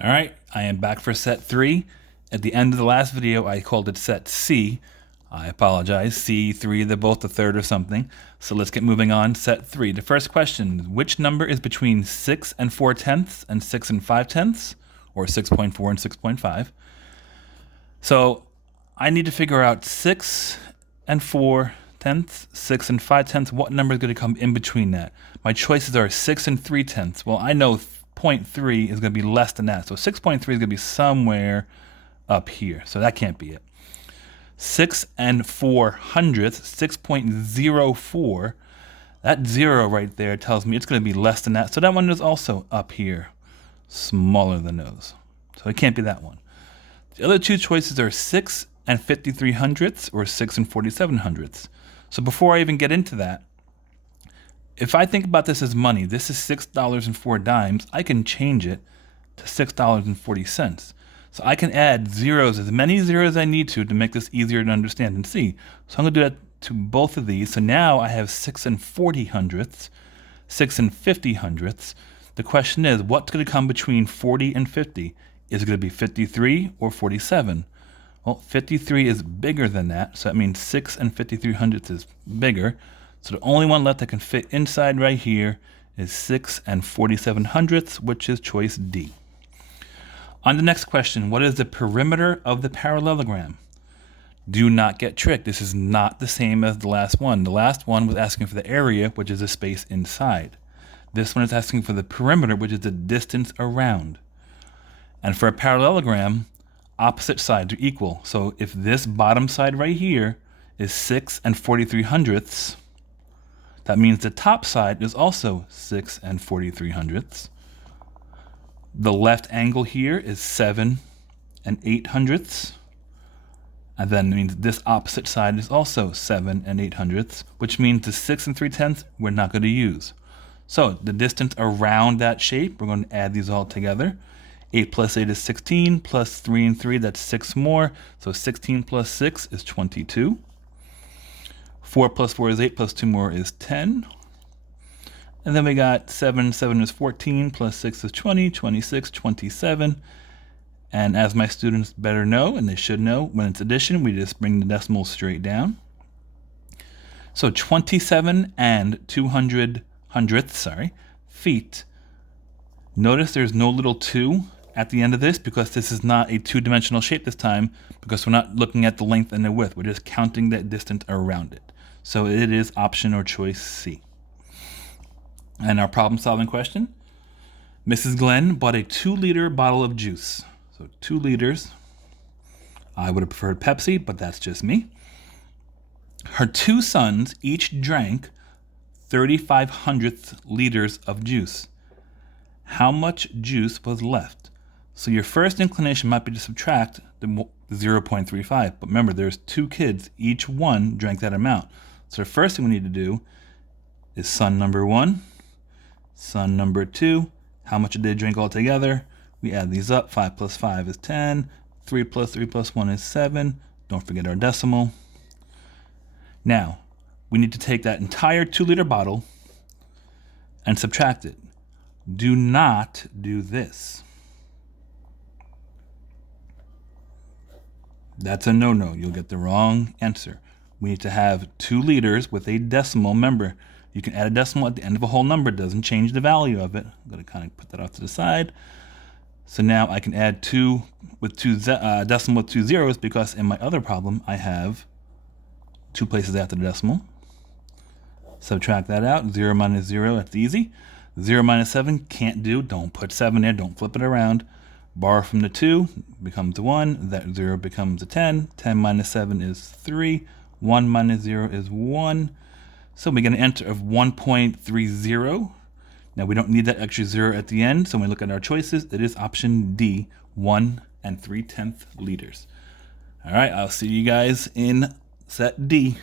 All right, I am back for set 3. At the end of the last video, I called it set C. I apologize, C3, they're both the third or something. So let's get moving on. Set 3. The first question, which number is between 6 and 4/10 and 6 and 5/10, or 6.4 and 6.5? So I need to figure out 6 and 4/10, 6 and 5/10. What number is going to come in between that? My choices are 6 and 3/10. Well, I know 0.3 is going to be less than that. So 6.3 is going to be somewhere up here. So that can't be it. 6 and 4/100, 6.04. That 0 right there tells me it's going to be less than that. So that one is also up here, smaller than those. So it can't be that one. The other two choices are 6 and 53/100 or 6 and 47/100. So before I even get into that, if I think about this as money, this is $6.04. I can change it to $6.40. So I can add zeros, as many zeros as I need to make this easier to understand and see. So I'm going to do that to both of these. So now I have 6 and 40/100, 6 and 50/100. The question is, what's going to come between 40 and 50? Is it going to be 53 or 47? Well, 53 is bigger than that, so that means 6 and 53/100 is bigger. So the only one left that can fit inside right here is 6 and 47/100, which is choice D. On the next question, what is the perimeter of the parallelogram? Do not get tricked. This is not the same as the last one. The last one was asking for the area, which is the space inside. This one is asking for the perimeter, which is the distance around. And for a parallelogram, opposite sides are equal. So if this bottom side right here is 6 and 43/100, that means the top side is also 6 and 43/100. The left angle here is 7 and 8/100. And then it means this opposite side is also 7 and 8/100, which means the 6 and 3/10 we're not going to use. So the distance around that shape, we're going to add these all together. 8 plus 8 is 16, plus 3 and 3, that's 6 more. So 16 plus 6 is 22. 4 plus 4 is 8, plus 2 more is 10. And then we got 7 is 14, plus 6 is 20, 26, 27. And as my students better know, and they should know, when it's addition, we just bring the decimals straight down. So 27 and 200 feet. Notice there's no little 2 at the end of this because this is not a two-dimensional shape this time, because we're not looking at the length and the width. We're just counting that distance around it. So it is option or choice C. And our problem-solving question, Mrs. Glenn bought a 2-liter bottle of juice. So 2 liters. I would have preferred Pepsi, but that's just me. Her 2 sons each drank 3,500 liters of juice. How much juice was left? So your first inclination might be to subtract the 0.35. But remember, there's 2 kids. Each one drank that amount. So the first thing we need to do is son number 1, son number 2. How much did they drink all together? We add these up. 5 plus 5 is 10. 3 plus 3 plus 1 is 7. Don't forget our decimal. Now, we need to take that entire 2-liter bottle and subtract it. Do not do this. That's a no-no. You'll get the wrong answer. We need to have 2 liters with a decimal. Remember, you can add a decimal at the end of a whole number. It doesn't change the value of it. I'm going to kind of put that off to the side. So now I can add 2 with 2 decimal with 2 zeros, because in my other problem I have 2 places after the decimal. Subtract that out. 0 minus 0, that's easy. 0 minus 7, can't do. Don't put 7 there. Don't flip it around. Borrow from the 2, becomes 1. That 0 becomes a 10. 10 minus 7 is 3. 1 minus 0 is 1. So we get an answer of 1.30. Now we don't need that extra 0 at the end, so when we look at our choices, it is option D, 1 3/10 liters. All right, I'll see you guys in set D.